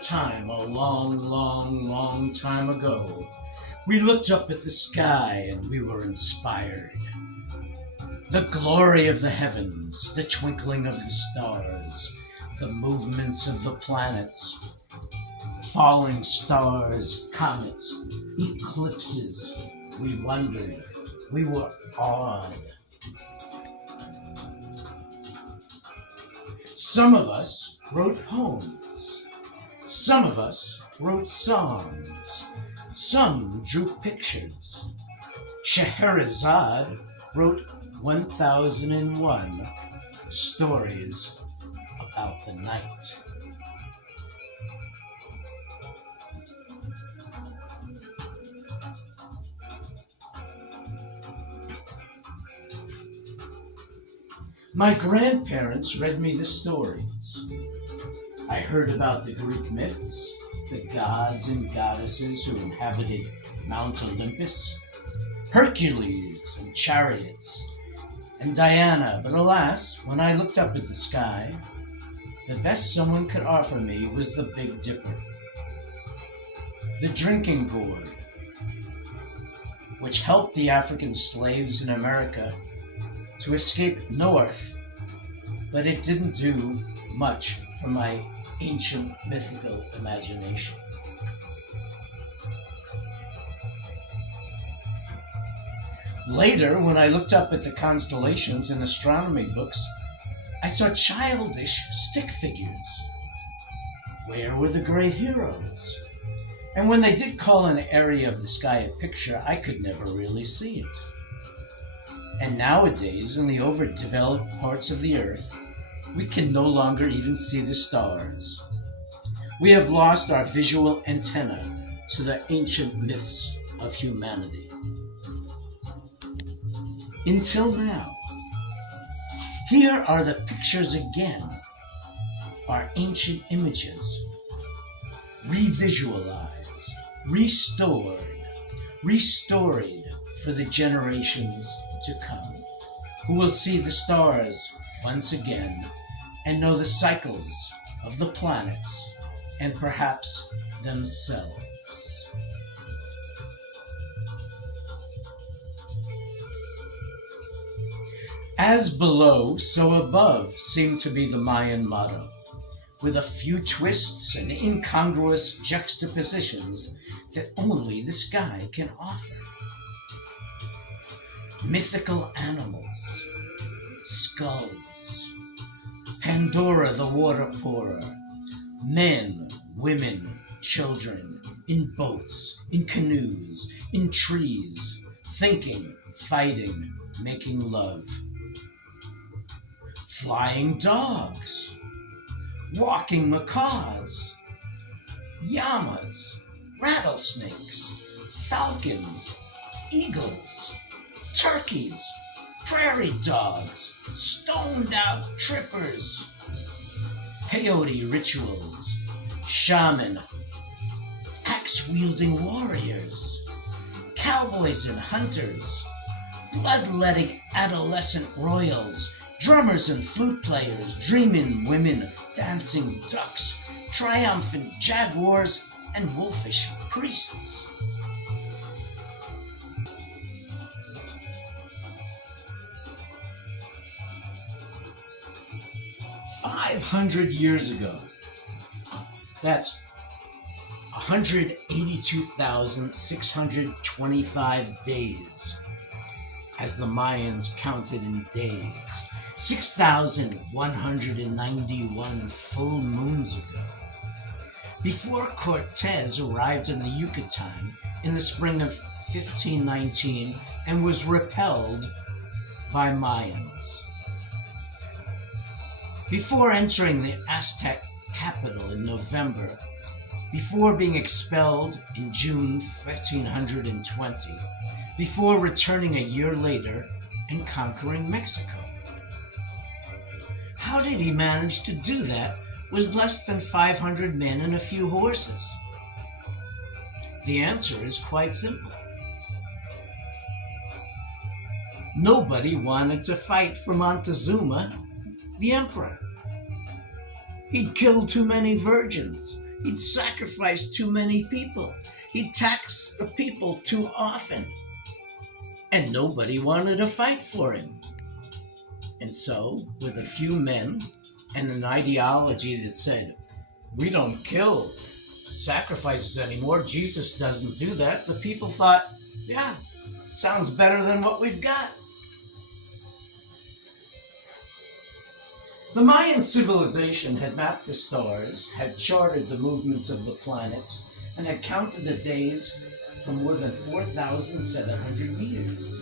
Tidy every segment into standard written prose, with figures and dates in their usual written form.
time, a long, long, long time ago, we looked up at the sky and we were inspired. The glory of the heavens, the twinkling of the stars, the movements of the planets, falling stars, comets, eclipses. We wondered. We were awed. Some of us wrote poems. Some of us wrote songs. Some drew pictures. Scheherazade wrote 1001 stories about the night. My grandparents read me the stories. I heard about the Greek myths, the gods and goddesses who inhabited Mount Olympus, Hercules and chariots, and Diana, but alas, when I looked up at the sky, the best someone could offer me was the Big Dipper. The drinking gourd, which helped the African slaves in America to escape north, but it didn't do much for my ancient mythical imagination. Later, when I looked up at the constellations in astronomy books, I saw childish stick figures. Where were the great heroes? And when they did call an area of the sky a picture, I could never really see it. And nowadays, in the overdeveloped parts of the earth, we can no longer even see the stars. We have lost our visual antenna to the ancient myths of humanity. Until now. Here are the pictures again, our ancient images, revisualized, restoried for the generations to come, who will see the stars once again and know the cycles of the planets and perhaps themselves. As below, so above seemed to be the Mayan motto, with a few twists and incongruous juxtapositions that only the sky can offer. Mythical animals, skulls, Pandora the water pourer, men, women, children, in boats, in canoes, in trees, thinking, fighting, making love. Flying dogs, walking macaws, llamas, rattlesnakes, falcons, eagles, turkeys, prairie dogs, stoned out trippers, peyote rituals, shaman, axe-wielding warriors, cowboys and hunters, bloodletting adolescent royals, drummers and flute players, dreaming women, dancing ducks, triumphant jaguars, and wolfish priests. 500 years ago, that's 182,625 days, as the Mayans counted in days. 6,191 full moons ago, before Cortez arrived in the Yucatan in the spring of 1519 and was repelled by Mayans. Before entering the Aztec capital in November, before being expelled in June 1520, before returning a year later and conquering Mexico. How did he manage to do that with less than 500 men and a few horses? The answer is quite simple. Nobody wanted to fight for Montezuma, the emperor. He'd killed too many virgins, He'd sacrificed too many people. He'd taxed the people too often. And nobody wanted to fight for him. And so, with a few men and an ideology that said, we don't kill sacrifices anymore, Jesus doesn't do that, the people thought, yeah, sounds better than what we've got. The Mayan civilization had mapped the stars, had charted the movements of the planets, and had counted the days for more than 4,700 years.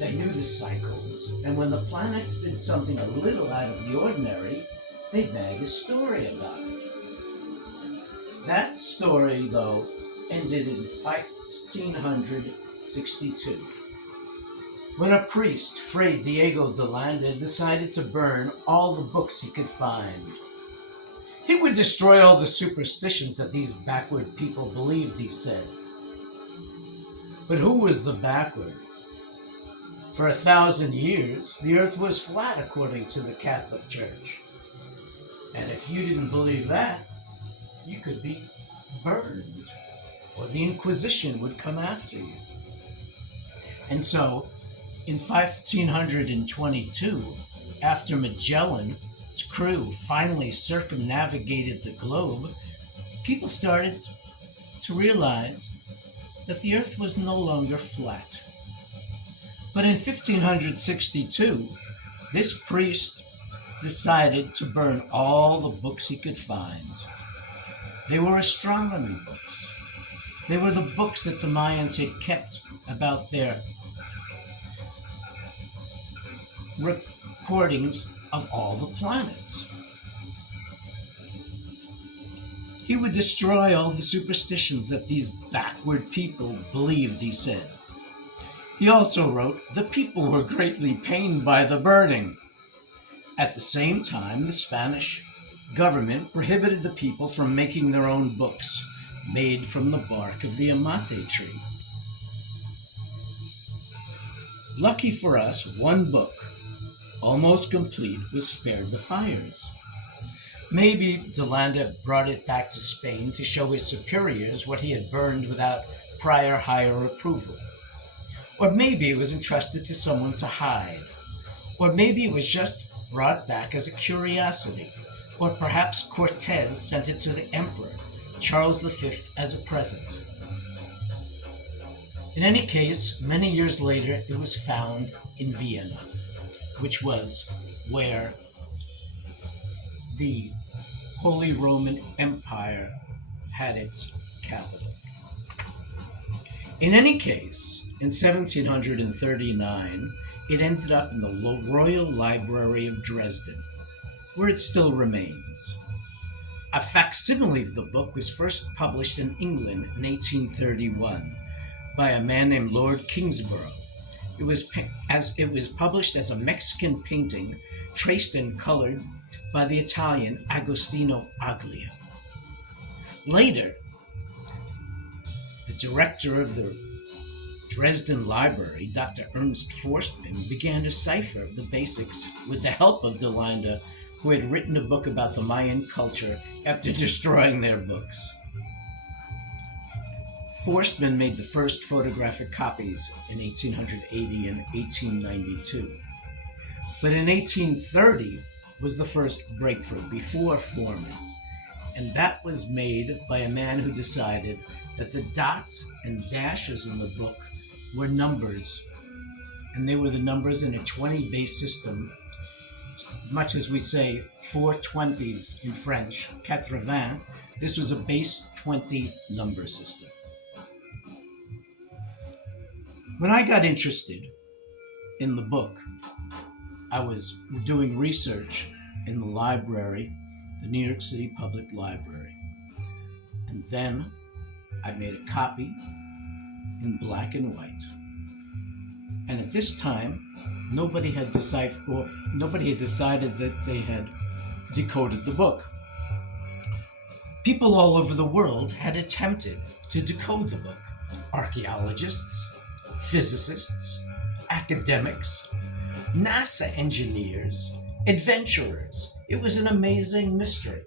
They knew the cycles, and when the planets did something a little out of the ordinary, they made a story about it. That story, though, ended in 1562, when a priest, Fray Diego de Landa, decided to burn all the books he could find. He would destroy all the superstitions that these backward people believed, he said. But who was the backward? For 1,000 years, the earth was flat according to the Catholic Church. And if you didn't believe that, you could be burned, or the Inquisition would come after you. And so, in 1522, after Magellan's crew finally circumnavigated the globe, people started to realize that the earth was no longer flat. But in 1562, this priest decided to burn all the books he could find. They were astronomy books. They were the books that the Mayans had kept about their recordings of all the planets. He would destroy all the superstitions that these backward people believed, he said. He also wrote, the people were greatly pained by the burning. At the same time, the Spanish government prohibited the people from making their own books, made from the bark of the amate tree. Lucky for us, one book, almost complete, was spared the fires. Maybe de Landa brought it back to Spain to show his superiors what he had burned without prior higher approval. Or maybe it was entrusted to someone to hide. Or maybe it was just brought back as a curiosity. Or perhaps Cortez sent it to the emperor, Charles V, as a present. In any case, many years later, it was found in Vienna, which was where the Holy Roman Empire had its capital. In any case, in 1739, it ended up in the Royal Library of Dresden, where it still remains. A facsimile of the book was first published in England in 1831 by a man named Lord Kingsborough. It was published as a Mexican painting, traced and colored by the Italian Agostino Aglia. Later, the director of the Dresden Library, Dr. Ernst Forstmann, began to decipher the basics with the help of de Landa, who had written a book about the Mayan culture after destroying their books. Forstmann made the first photographic copies in 1880 and 1892. But in 1830 was the first breakthrough before Foreman, and that was made by a man who decided that the dots and dashes in the book were numbers, and they were the numbers in a 20-base system, much as we say 4 20s in French, 80. This was a base 20 number system. When I got interested in the book, I was doing research in the library, the New York City Public Library. And then I made a copy in black and white. And at this time, nobody had decided that they had decoded the book. People all over the world had attempted to decode the book. Archaeologists, physicists, academics, NASA engineers, adventurers. It was an amazing mystery.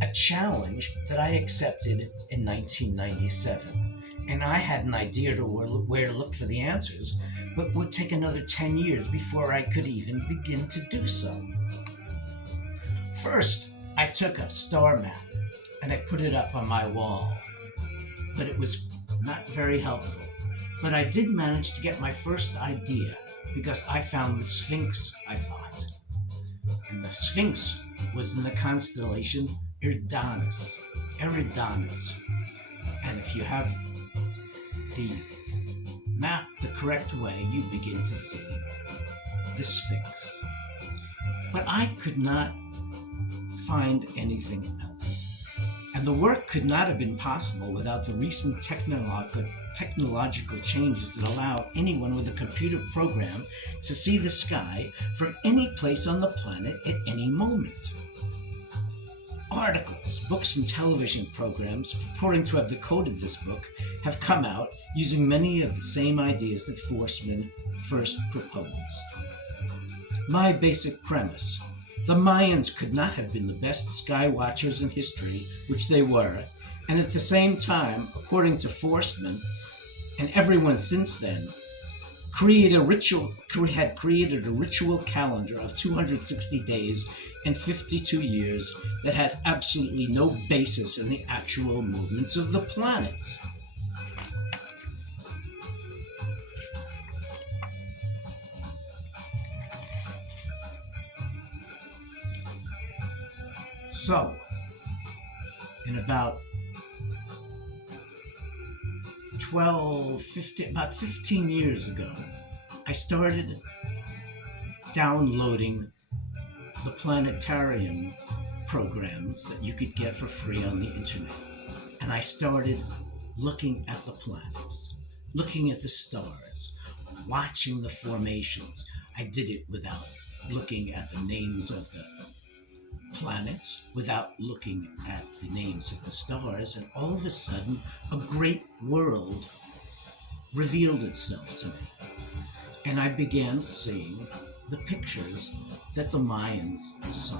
A challenge that I accepted in 1997. And I had an idea to where to look for the answers, but it would take another 10 years before I could even begin to do so. First, I took a star map and I put it up on my wall, but it was not very helpful. But I did manage to get my first idea because I found the Sphinx, I thought. And the Sphinx was in the constellation Eridanus. And if you have the map the correct way, you begin to see the Sphinx. But I could not find anything else. And the work could not have been possible without the recent technological changes that allow anyone with a computer program to see the sky from any place on the planet at any moment. Articles, books, and television programs purporting to have decoded this book have come out using many of the same ideas that Forstmann first proposed. My basic premise: the Mayans could not have been the best sky watchers in history, which they were, and at the same time, according to Forstmann, and everyone since then, had created a ritual calendar of 260 days and 52 years that has absolutely no basis in the actual movements of the planets. So, in about 15 years ago, I started downloading the planetarium programs that you could get for free on the internet. And I started looking at the planets, looking at the stars, watching the formations. I did it without looking at the names of the planets, without looking at the names of the stars, and all of a sudden, a great world revealed itself to me. And I began seeing the pictures that the Mayans saw.